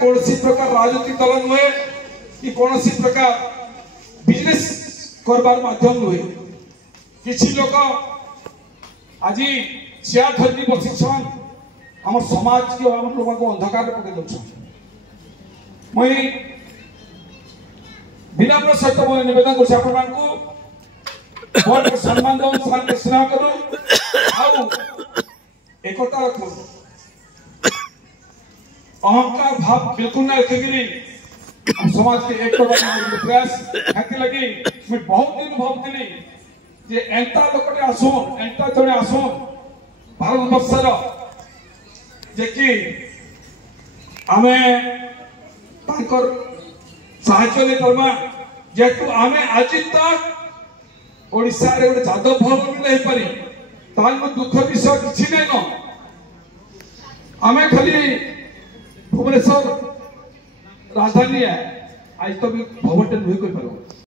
कौन प्रकार राजनीतिक दल नुहे कि कौन प्रकार बिजनेस करबार माध्यम नुहे। किसी लोग आज चेयर धरनी बसीछन आम समाज के आम लोग को अंधकार पकड़ दौन। मुई विनम्र सहित मैं निवेदन कर सम्मान दौन सान स्नेह करूँ एकता रखू अहंकार भाव बिल्कुल ना रखेगी। समाज के एक प्रयास खाती लगी मैं बहुत दिन भावती जे एंता लोकटे आसोन एंता जड़े आसोन भारत वर्षर जे कि आमे तांकर साहाय्य नहीं करमा जेतु आमे आज तक ओडिशा रे गोटे जादव भवन भी नहीं पारी ताल में दुख विषय किछि नै न आमे खाली भुवनेश्वर राजधानी है आज तो भी भवन नुहे कर पारो।